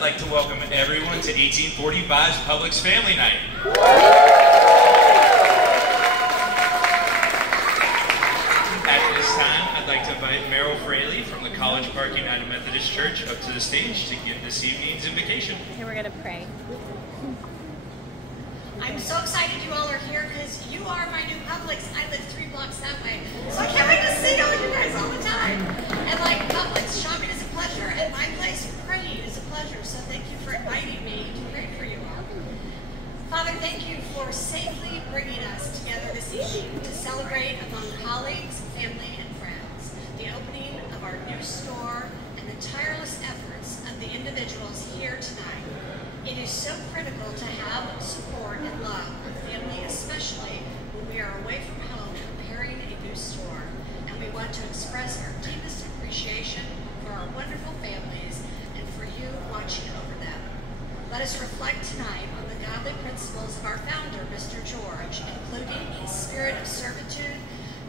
I'd like to welcome everyone to 1845's Publix Family Night. At this time, I'd like to invite Meryl Fraley from the College Park United Methodist Church up to the stage to give this evening's invocation. Okay, we're going to pray. I'm so excited you all are here because you are my new Publix. I live 3 blocks that way. So I can't wait to see all you guys all the time. And like Publix, shopping is a pleasure, and my place, praying, is a pleasure. So thank you for inviting me to pray for you all. Father, thank you for safely bringing us together this evening to celebrate among colleagues, family, and friends the opening of our new store and the tireless efforts of the individuals here tonight. It is so critical to have support and love of family, especially when we are away from home preparing a new store. And we want to express our deepest appreciation for our wonderful families and for you watching over them. Let us reflect tonight on the godly principles of our founder, Mr. George, including a spirit of servitude,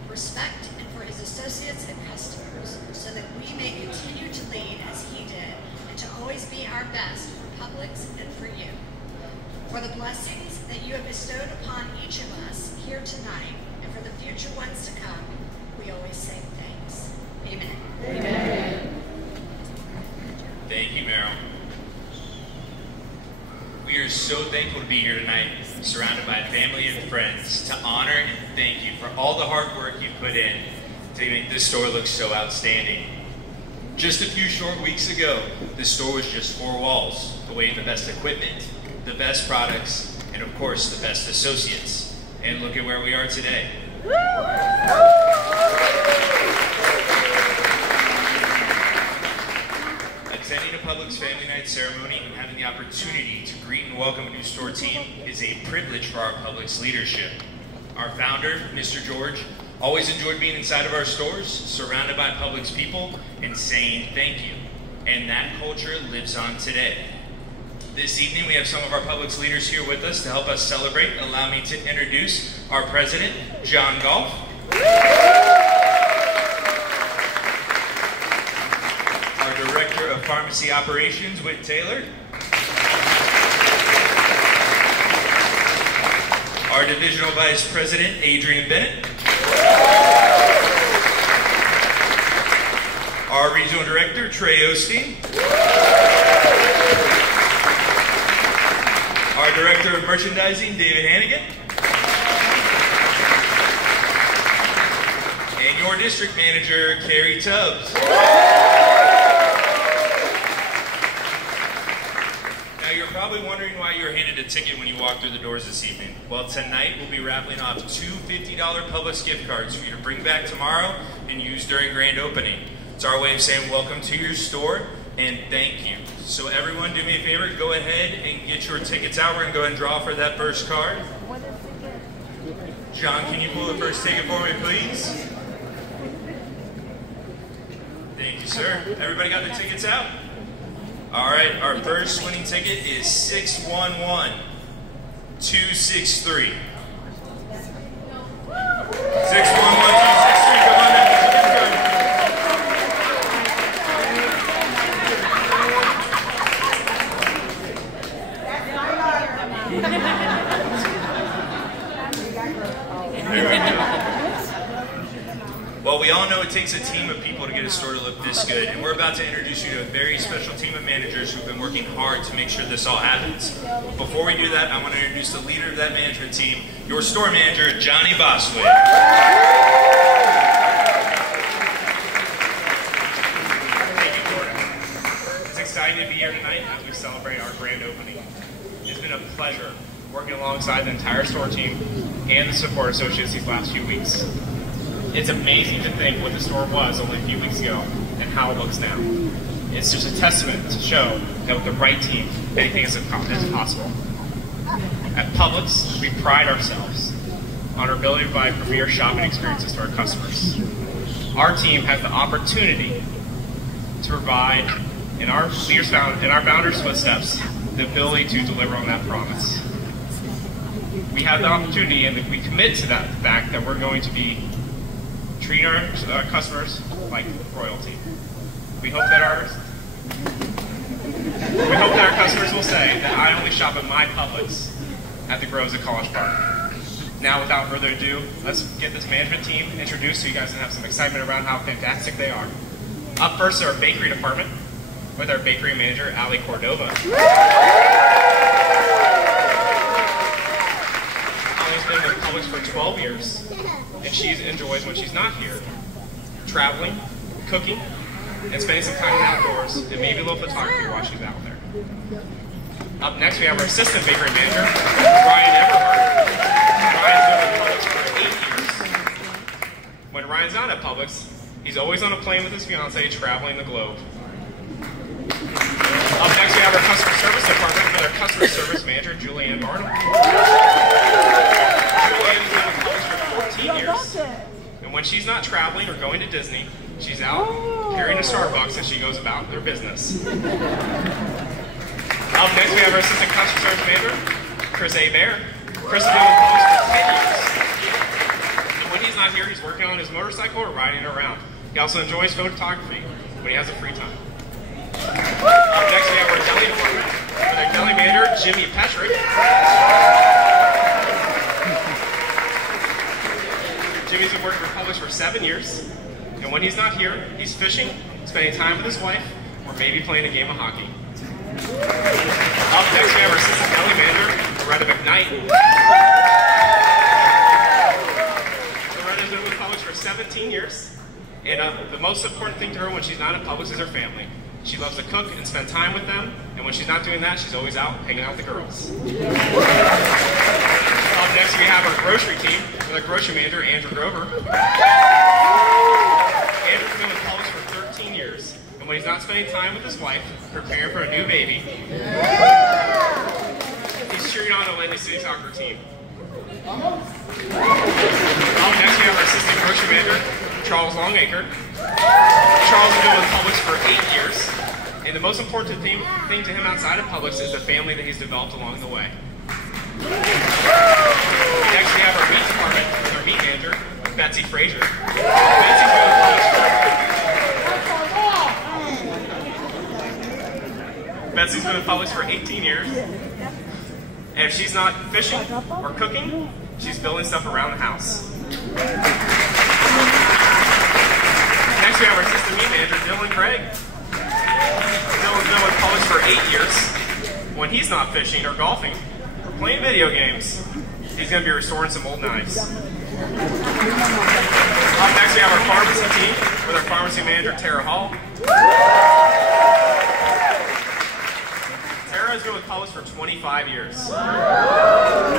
respect, and for his associates and customers, so that we may continue to lead as he did and to always be our best for Publix and for you. For the blessings that you have bestowed upon each of us here tonight and for the future ones to come, we always say thanks. Amen. Amen. Thank you, Meryl. We are so thankful to be here tonight, surrounded by family and friends, to honor and thank you for all the hard work you put in to make this store look so outstanding. Just a few short weeks ago, the store was just 4 walls, awaiting the best equipment, the best products, and of course, the best associates. And look at where we are today. Attending a Publix Family Night ceremony and having the opportunity to greet and welcome a new store team is a privilege for our Publix leadership. Our founder, Mr. George, always enjoyed being inside of our stores, surrounded by Publix people, and saying thank you. And that culture lives on today. This evening, we have some of our Publix leaders here with us to help us celebrate. Allow me to introduce our president, John Goff. Our director of pharmacy operations, Whit Taylor. Our divisional vice president, Adrian Bennett. Our regional director, Trey Osteen. Our director of merchandising, David Hannigan. And your district manager, Carrie Tubbs. Now you're probably wondering why you were handed a ticket when you walked through the doors this evening. Well, tonight we'll be raffling off 2 $50 Publix gift cards for you to bring back tomorrow and use during grand opening. It's our way of saying welcome to your store and thank you. So everyone, do me a favor, go ahead and get your tickets out. We're going to go ahead and draw for that first card. John, can you pull the first ticket for me, please? Thank you, sir. Everybody got the tickets out? All right, our first winning ticket is 611263. 611263, come on down. Well, we all know it takes a team of people to get a store to look this good, and we're about to introduce you to a very special team of managers who've been working hard to make sure this all happens. But before we do that, I want to introduce the leader of that management team, your store manager, Johnny Boswick. Thank you, Jordan. It's exciting to be here tonight as we celebrate our grand opening. It's been a pleasure working alongside the entire store team and the support associates these last few weeks. It's amazing to think what the store was only a few weeks ago and how it looks now. It's just a testament to show that with the right team, anything is possible. At Publix, we pride ourselves on our ability to provide premier shopping experiences to our customers. Our team has the opportunity to provide, in our founders' footsteps, the ability to deliver on that promise. We have the opportunity, and we commit to that fact that we're going to be treating our customers like royalty. We hope that our I only shop at my Publix at the Groves at College Park. Now, without further ado, let's get this management team introduced so you guys can have some excitement around how fantastic they are. Up first is our bakery department with our bakery manager, Ali Cordova. Ali's been with Publix for 12 years, and she enjoys when she's not here, traveling, cooking, and spending some time outdoors, and maybe a little photography while she's out there. Up next, we have our assistant bakery manager, Ryan Everhart. Ryan's been with Publix for 8 years. When Ryan's not at Publix, he's always on a plane with his fiancée traveling the globe. Up next, we have our customer service department with our customer service manager, Julianne Barnum. Julianne's been with Publix for 14 years. And when she's not traveling or going to Disney, she's out carrying a Starbucks as she goes about their business. Up next, we have our assistant customer service manager, Chris A. Bear. Chris has been with Publix for 10 years. And when he's not here, he's working on his motorcycle or riding around. He also enjoys photography when he has a free time. Up next, we have our deli department with our deli manager, Jimmy Petrick. Jimmy's been working for Publix for 7 years. And when he's not here, he's fishing, spending time with his wife, or maybe playing a game of hockey. Up next, we have our assistant deli manager, Loretta McKnight. Loretta's been with Publix for 17 years, and the most important thing to her when she's not at Publix is her family. She loves to cook and spend time with them, and when she's not doing that, she's always out hanging out with the girls. Up next, we have our grocery team with our grocery manager, Andrew Grover. Andrew's been with Publix for 13 years, and when he's not spending time with his wife, preparing for a new baby, he's cheering on the Atlantic City soccer team. Up next, we have our assistant grocery manager, Charles Longacre. Charles has been with Publix for 8 years, and the most important thing to him outside of Publix is the family that he's developed along the way. Next, we have our meat department with our meat manager, Betsy Frazier. Betsy's been with Publix for 18 years, and if she's not fishing or cooking, she's building stuff around the house. Next, we have our assistant meat manager, Dylan Craig. Dylan's been with Publix for 8 years. When he's not fishing or golfing or playing video games, he's going to be restoring some old knives. Up next, we have our pharmacy team with our pharmacy manager, Tara Hall. Tara has been with Publix for 25 years.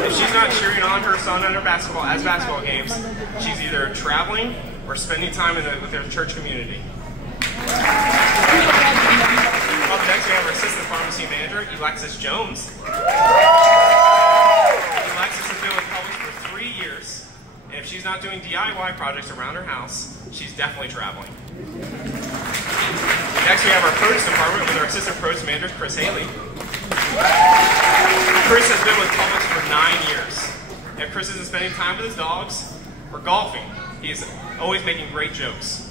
If she's not cheering on her son at her basketball games, she's either traveling or spending time with their church community. Up next, we have our assistant pharmacy manager, Alexis Jones. Alexis has been with Publix for 3 years, and if she's not doing DIY projects around her house, she's definitely traveling. Next, we have our produce department with our assistant produce manager, Chris Haley. Chris has been with Publix for 9 years. If Chris isn't spending time with his dogs or golfing, he's always making great jokes.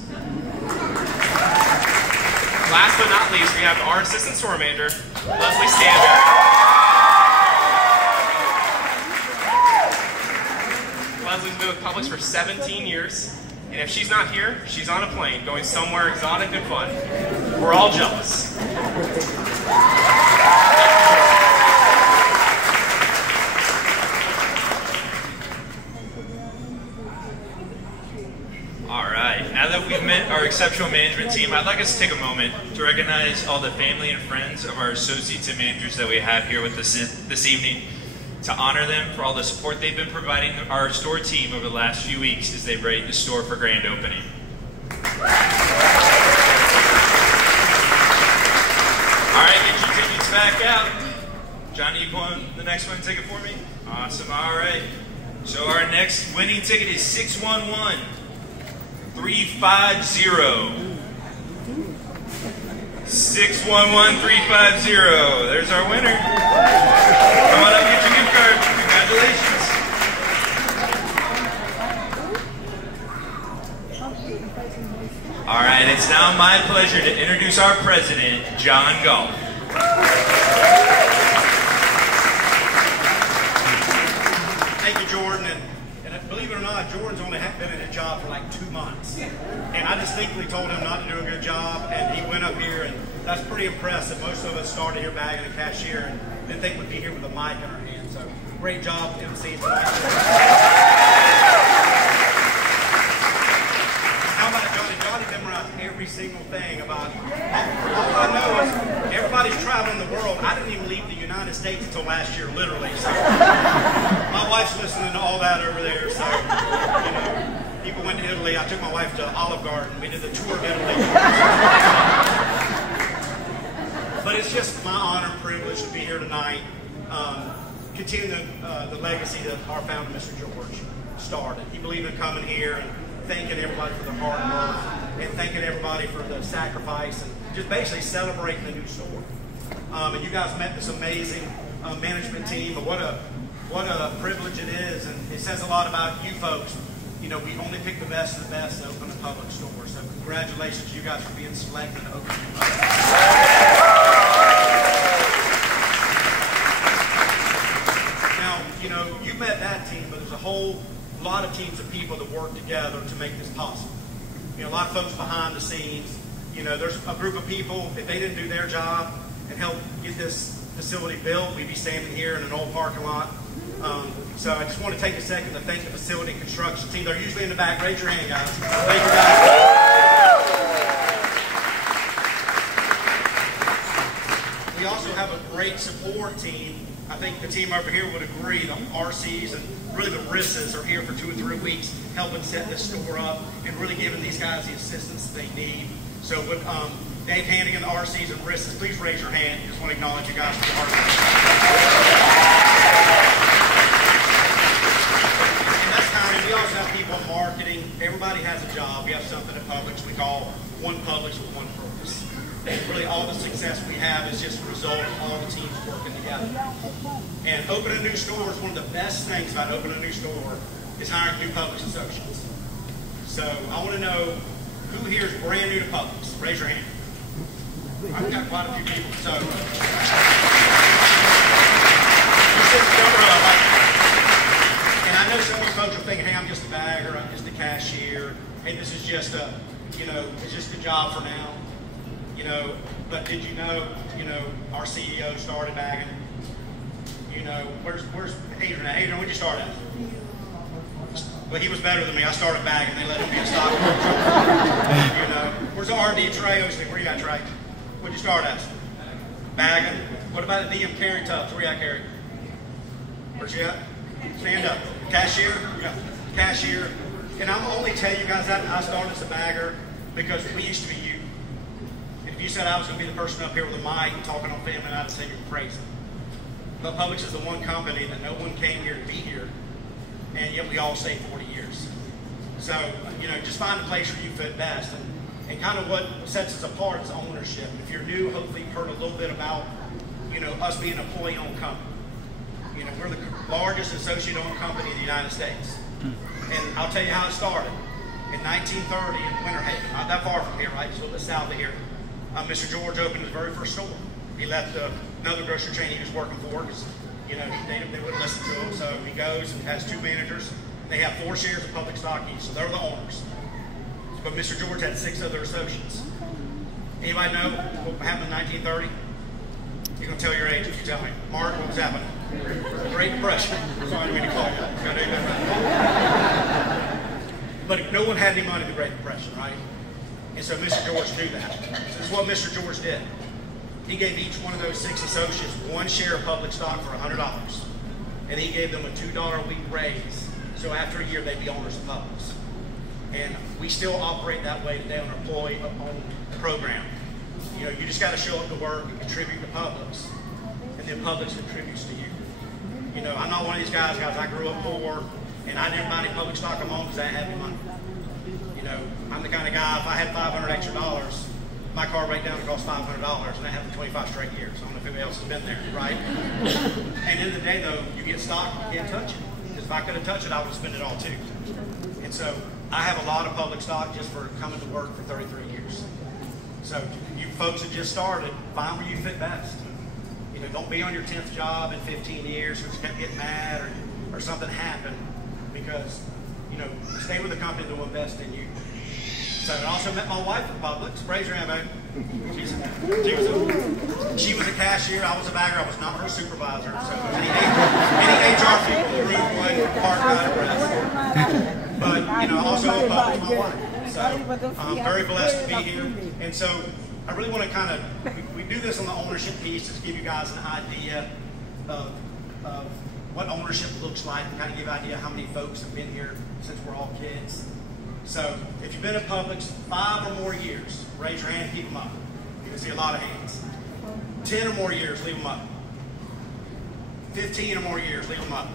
Last but not least, we have our assistant store manager, Leslie Stanberry. Leslie's been with Publix for 17 years, and if she's not here, she's on a plane going somewhere exotic and fun. We're all jealous. Now that we've met our exceptional management team, I'd like us to take a moment to recognize all the family and friends of our associates and managers that we have here with us this evening, to honor them for all the support they've been providing our store team over the last few weeks as they've readied the store for grand opening. All right, get your tickets back out. Johnny, you go on the next one and take it for me? Awesome, all right. So our next winning ticket is 611. 350. 611350. There's our winner. Come on up, get your gift card. Congratulations. All right, it's now my pleasure to introduce our president, John Galt. started here bagging a cashier and didn't think we'd be here with a mic in our hand. So great job, MC tonight. How about Johnny? Johnny memorized every single thing about all I know is everybody's traveling the world. I didn't even leave the United States until last year, literally. So my wife's listening to all that over there. So, you know, people went to Italy. I took my wife to Olive Garden. We did the tour of Italy. But it's just my honor and privilege to be here tonight. Continue the legacy that our founder, Mr. George, started. He believed in coming here and thanking everybody for their hard work and thanking everybody for the sacrifice and just basically celebrating the new store. And you guys met this amazing management team. But what a privilege it is, and it says a lot about you folks. You know, we only pick the best of the best to open a public store. So congratulations to you guys for being selected to open your public store. Now, you know, you met that team, but there's a whole lot of teams of people that work together to make this possible. You know, a lot of folks behind the scenes. You know, there's a group of people, if they didn't do their job and help get this facility built, we'd be standing here in an old parking lot. So I just want to take a second to thank the facility construction team. They're usually in the back. Raise your hand, guys. Thank you, guys. We also have a great support team. I think the team over here would agree. The RCs and really the RISAs are here for 2 or 3 weeks helping set this store up and really giving these guys the assistance they need. So with Dave Hannigan, the RCs and RISAs, please raise your hand. Just want to acknowledge you guys for the hard work. We also have people in marketing. Everybody has a job. We have something at Publix we call one Publix with one purpose. And really all the success we have is just a result of all the teams working together. And opening a new store is one of the best things about opening a new store is hiring new Publix associates. So I want to know who here is brand new to Publix. Raise your hand. I've got quite a few people. So and I know some of you folks are thinking, hey, I'm just a bagger, I'm just a cashier, hey, this is just a, you know, it's just a job for now, you know, but did you know, our CEO started bagging, you know, where's Adrian? Adrian, where'd you start at? Well, he was better than me. I started bagging, they let him be a stock market. You know, where's the R&D Trey? Where you at, Trey? What'd you start at? Bagging. What about the DM carrying tubs? Where you at, Carrie? Where's you at? Stand up. Cashier? Yeah. Cashier. And I'm only telling you guys that I started as a bagger because we used to be you. And if you said I was going to be the person up here with a mic talking on family, I'd say you're crazy. But Publix is the one company that no one came here to be here, and yet we all stayed 40 years. So, you know, just find a place where you fit best. And kind of what sets us apart is ownership. If you're new, hopefully you've heard a little bit about, you know, us being an employee-owned company. You know, we're the largest associate-owned company in the United States. And I'll tell you how it started. In 1930 in Winter Haven, not that far from here, right? Just a little bit south of here, Mr. George opened his very first store. He left another grocery chain he was working for because, you know, they wouldn't listen to him. So he goes and has 2 managers. They have 4 shares of public stock each, so they're the owners. But Mr. George had 6 other associates. Anybody know what happened in 1930? You're going to tell your age if you tell me. Mark, what was happening? Great Depression. Sorry, I didn't mean to call you. I know you got right. But no one had any money in the Great Depression, right? And so Mr. George knew that. So this is what Mr. George did. He gave each one of those 6 associates 1 share of public stock for $100. And he gave them a $2 a week raise. So after a year, they'd be owners of Publix. And we still operate that way today on our employee-owned program. You know, you just got to show up to work and contribute to Publix. And then Publix contributes to you. You know, I'm not one of these guys, I grew up poor, and I didn't buy any public stock I'm on because I didn't have any money. You know, I'm the kind of guy, if I had $500 extra, my car right down would cost $500, and I have it 25 straight years. I don't know if anybody else has been there, right? And at the end of the day, though, you get stock, you can't touch it. Because if I could have touched it, I would have spent it all too. And so I have a lot of public stock just for coming to work for 33 years. So you folks that just started, find where you fit best. You know, don't be on your 10th job in 15 years because you kept getting mad or something happened. Because, you know, stay with the company that will invest in you. So I also met my wife at Publix. Raise your hand, babe. She was a cashier. I was a bagger. I was not her supervisor. So any HR people in the room would part out of breath. But, you know, also a Publix, my wife. So I'm very blessed to be here. And so I really want to kind of, we do this on the ownership piece to give you guys an idea of what ownership looks like and kind of give you an idea how many folks have been here since we're all kids. So if you've been at Publix 5 or more years, raise your hand and keep them up. You can see a lot of hands. 10 or more years, leave them up. 15 or more years, leave them up.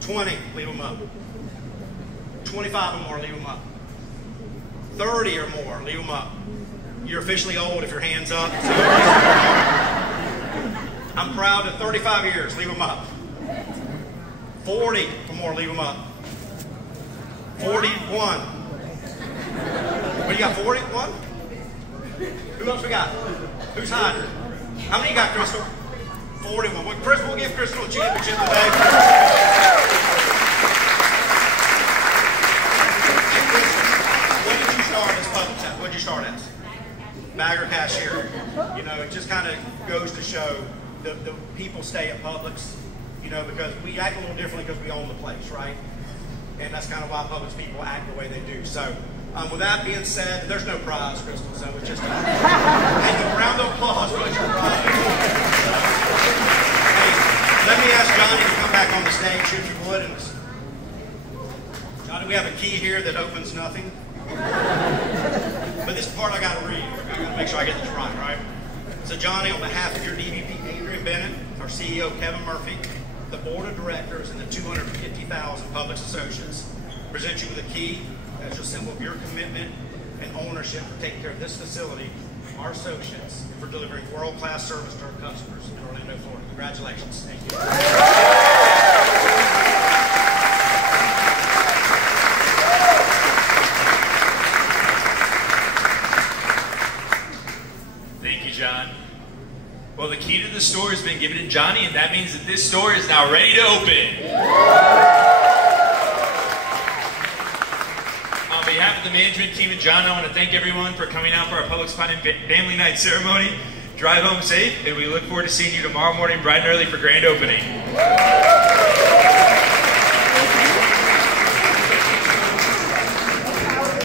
20, leave them up. 25 or more, leave them up. 30 or more, leave them up. You're officially old if your hand's up. So I'm proud of 35 years, leave them up. 40 or more, leave them up. 41. What do you got, 41? Who else we got? Who's hiding? How many you got, Crystal? 41. Well, Crystal, we'll give Crystal a championship today. What did you start as Publix at? What did you start as? Bagger cashier. You know, it just kind of goes to show the people stay at Publix, you know, because we act a little differently because we own the place, right? And that's kind of why Publix people act the way they do. So, with that being said, there's no prize, Crystal, so it's just a round of applause for your prize. Hey, let me ask Johnny to come back on the stage, if you would. Johnny, we have a key here that opens nothing. But this part I got to read. I got to make sure I get this right? So, Johnny, on behalf of your DVP, Adrian Bennett, our CEO, Kevin Murphy, the board of directors, and the 250,000 Publix associates present you with a key as a symbol of your commitment and ownership for taking care of this facility, our associates, and for delivering world-class service to our customers in Orlando, Florida. Congratulations. Thank you. Thank you, John. Well, the key to the store has been given to Johnny, and that means that this store is now ready to open. On behalf of the management team and John, I want to thank everyone for coming out for our Publix Family Night ceremony. Drive home safe, and we look forward to seeing you tomorrow morning bright and early for grand opening.